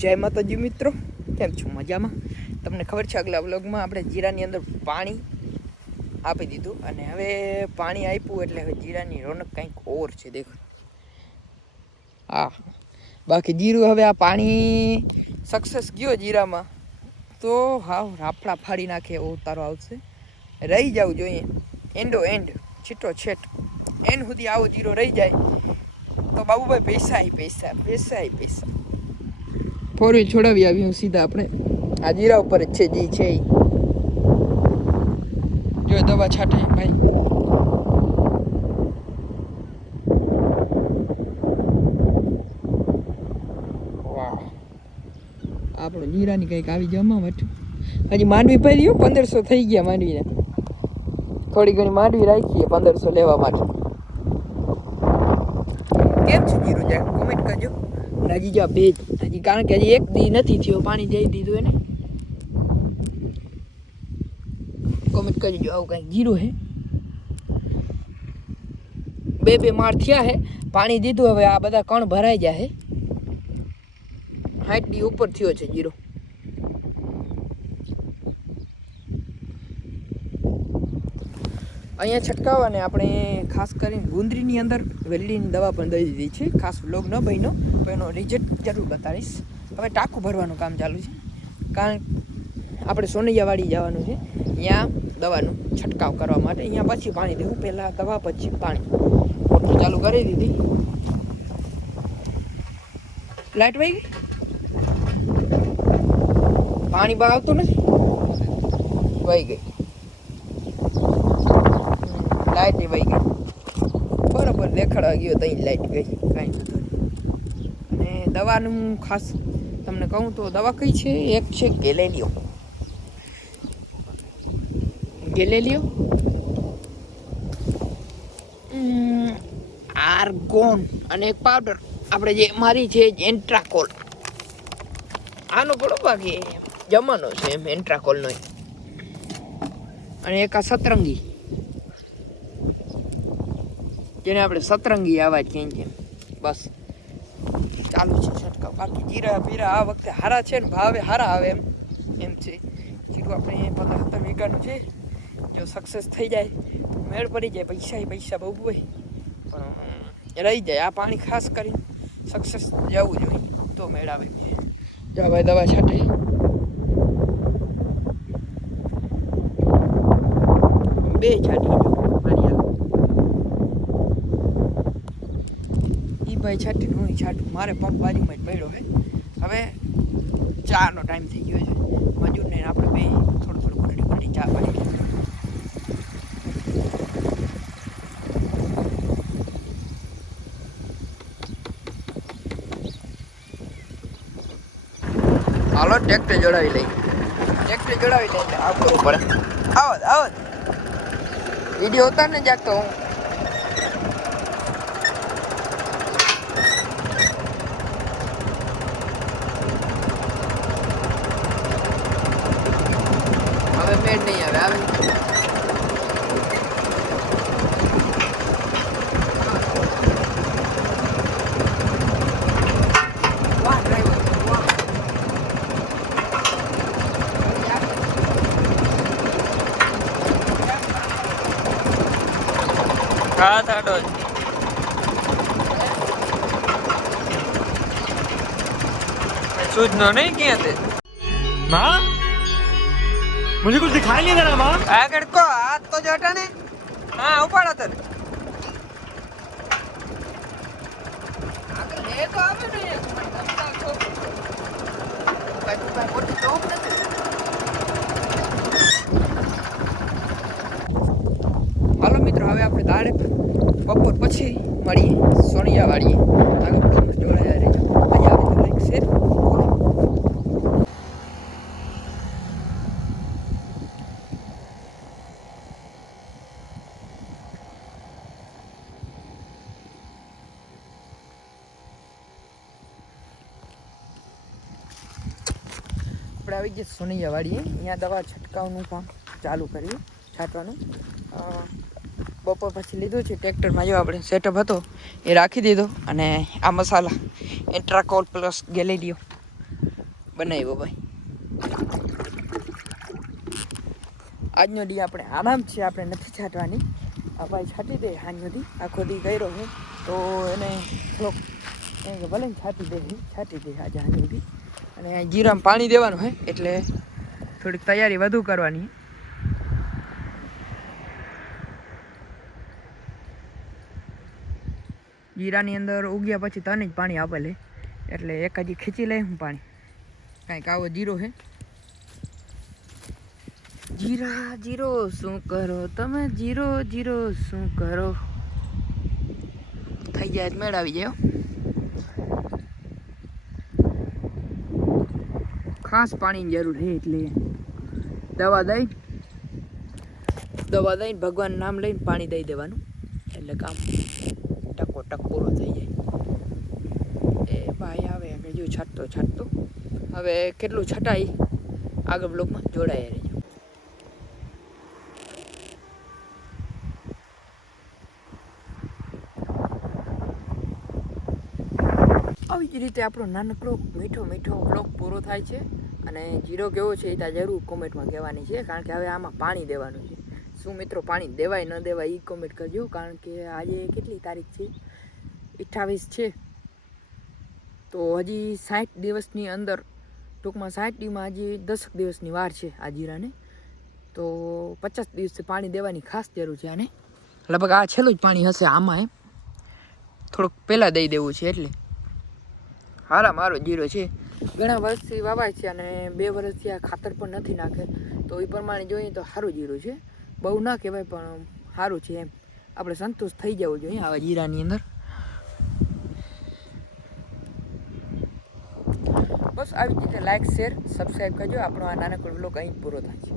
જય માતાજી મિત્રો, કેમ છો? મજામાં? તમને ખબર છે આગલા વ્લોગમાં આપણે જીરાની અંદર પાણી આપી દીધું અને હવે પાણી આપ્યું એટલે હવે જીરાની રોનક કંઈક ઓર છે. દેખો બાકી જીરું હવે આ પાણી સક્સેસ ગયો જીરામાં તો હાવ રાફડા ફાડી નાખે એવો ઉતારો આવશે. રહી જવું જોઈએ એન્ડો એન્ડ, છીટો છેટ એન્ડ સુધી આવો જીરો રહી જાય તો બાબુભાઈ પૈસા પૈસા પૈસા પૈસા. ફોર વ્હીલ છોડાવી આવી હું સીધા આપણે આ જીરા ઉપર જ છે જી છે જો દવા છાંટે ભાઈ. વાહ, આપણો જીરાની કંઈક આવી જમાવટ. હજી માંડવી ભર્યું 1500 થઈ ગયા માંડવીને. થોડી ઘણી માંડવી રાખીએ 1500 લેવા માટે. કેમ છે જીરું જાય કોમેન્ટ કરજો. હજી જો ભેજ હજી, કારણ કે હજી એક દી નથી થયો પાણી દઈ દીધું એને. કોમેન્ટ કરજો આવું કંઈક જીરું હે. બે માળ થયા હે, પાણી દીધું, હવે આ બધા કણ ભરાઈ જાય હે. 60 દી ઉપર થયો છે જીરો. અહીંયા છટકાવ અને આપણે ખાસ કરીને ગુંદરીની અંદર વેલ્ડીની દવા પણ દઈ દીધી છે. ખાસ વ્લોગ ન બન્યો તો એનો રિઝલ્ટ જરૂર બતાવીશ. હવે ટાંકું ભરવાનું કામ ચાલુ છે, કારણ આપણે સોનૈયાવાડી જવાનું છે ત્યાં દવાનું છંટકાવ કરવા માટે. અહીંયા પછી પાણી દેવું, પહેલાં દવા પછી પાણી. મોટર ચાલુ કરી દીધી. લાઇટ વહી ગઈ, પાણી બહાર આવતું નથી, વહી ગઈ લાઇટ વહી ગઈ. બરોબર દેખાડવા ગયો ત્યાં લાઇટ ગઈ, કાંઈ નતું. અને દવાનું ખાસ તમને કહું તો દવા કઈ છે, એક છે ગેલેલિયો આર્ગોન, અને એક પાવડર આપણે જે મારી છે એન્ટ્રાકોલ. આનો પડો બાકી જમાનો છે એમ એન્ટ્રાકોલનો. અને એક આ સતરંગી, જેને આપણે સતરંગી અવાજ કહીએ છીએ. બસ ચાલુ છે છંટકાવ. બાકી જીરા પીરા આ વખતે હારા છે ને ભાવે હારા આવે એમ છે. જીરું આપણે 15-17 વીઘાનું છે. જો સક્સેસ થઈ જાય મેળ પડી જાય, પૈસા બહુ હોય પણ રહી જાય. આ પાણી ખાસ કરીને સક્સેસ જવું જોઈએ તો મેળ આવે. જો ભાઈ દવા છાંટે. બે છાંટી ભાઈ છાંટીને હું છાંટું. મારે પંપ બાજુમાં જ પડ્યો છે. હવે ચાનો ટાઈમ થઈ ગયો છે. મજૂરને આપણે બે થોડું ઘડી ચા પાડી. હાલો ટ્રેક્ટર જોડાવી લઈ એટલે આવું કરવું પડે. આવો વિડીયો ઉતાર ને જાગતો હું. હવે મેળ નહીં આવે हाँ थाटो सूझनो नहीं किया थे माँ, मुझे कुछ दिखाई नहीं दे रहा माँ. आगे को हाथ तो जोटा ने. हाँ उपाड़ा तर देखो आवे नहीं હાલો મિત્રો, હવે આપણે દાડે બપોર પછી મળીએ સોનિયાવાડીએ. આગળ જોડાયા રહેજો. મજા આવે તો લાઈક શેર. આપણે આવી ગયા સોનિયાવાડીએ. અહીંયા દવા છંટકાવનું કામ ચાલુ કર્યું, છાંટવાનું. બપોર પછી લીધું છે. ટ્રેક્ટરમાં જો આપણે સેટઅપ હતો એ રાખી દીધો. અને આ મસાલા એન્ટ્રાકોલ પ્લસ ગેલેલિયો બનાવ્યો ભાઈ. આજનો દી આપણે આરામ છે, આપણે નથી છાંટવાની. આ ભાઈ છાંટી દે હાંજનો દી, આખો દી કર્યો છે તો એને થોડોક એમ કે ભલે ને છાંટી દે આજે હાંજનો દી. અને જીરામાં પાણી દેવાનું હોય એટલે થોડીક તૈયારી વધુ કરવાની. જીરાની અંદર ઉગ્યા પછી તને જ પાણી આપે લે, એટલે એક હજી ખેંચી લે હું પાણી. કાંઈક આવો જીરો છે. જીરા જીરો શું કરો તમે, જીરો જીરો શું કરો. થઈ જાય તો મેળ આવી જાય. ખાસ પાણીની જરૂર છે એટલે દવા દઈને ભગવાનનું નામ લઈને પાણી દઈ દેવાનું એટલે કામ ટક પૂરો થઈ જાય. એ ભાઈ આવે કે જો છાંટતો હવે કેટલું છટાય આગળ બ્લોકમાં જોડાયા રહેજો. આવી જ રીતે આપણો નાનકડો મીઠો બ્લોક પૂરો થાય છે. અને જીરો કેવો છે એ ત્યાં જરૂર કોમેન્ટમાં કહેવાની છે, કારણ કે હવે આમાં પાણી દેવાનું છે. શું મિત્રો પાણી દેવાય ન દેવાય એ કોમેન્ટ કરજો, કારણ કે આજે કેટલી તારીખ છે, 28 છે. તો હજી 60 દિવસની અંદર, ટૂંકમાં 60 દીમાં હજી 10 દિવસની વાર છે આ જીરાને. તો 50 દિવસથી પાણી દેવાની ખાસ જરૂર છે આને. લગભગ આ છેલ્લું જ પાણી હશે આમાં, એમ થોડુંક પહેલાં દઈ દેવું છે. એટલે હારા મારો જીરો છે, ઘણા વર્ષથી વાવાય છે અને 2 વર્ષથી આ ખાતર પણ નથી નાખે. તો એ પ્રમાણે જોઈએ તો સારું જીરું છે, બહુ ના કહેવાય પણ સારું છે. એમ આપણે સંતોષ થઈ જવું જોઈએ આવા જીરાની અંદર. બસ આવી જ રીતે લાઈક શેર સબસ્ક્રાઈબ કરજો. આપણો આ નાનકડો બ્લોગ અહીં પૂરો થાય છે.